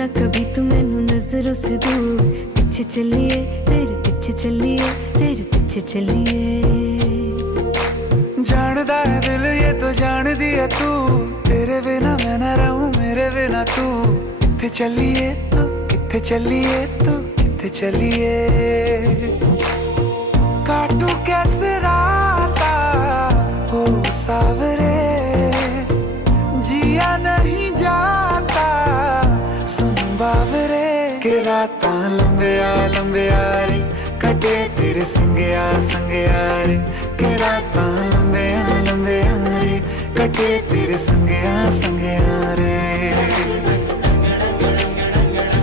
ना कभी तू मैनू नजरों से दूर, पीछे चलिए तेरे पीछे चलिए तेरे पीछे चलिए। जानदा है दिल ये तो जान दिया तू, तेरे बिना मैं ना रहूं मेरे बिना तू। किथे चलिए तू किथे चलिए तू किथे चलिए। काटू कैसे राता हो सावरे, जिया नहीं जाता सुन बावरे। के रातां लंबिया लंबिया रे कटे तेरे संगया संगया रे। के रातां लंबिया लंबिया रे कटे तेरे संगया संगया रे।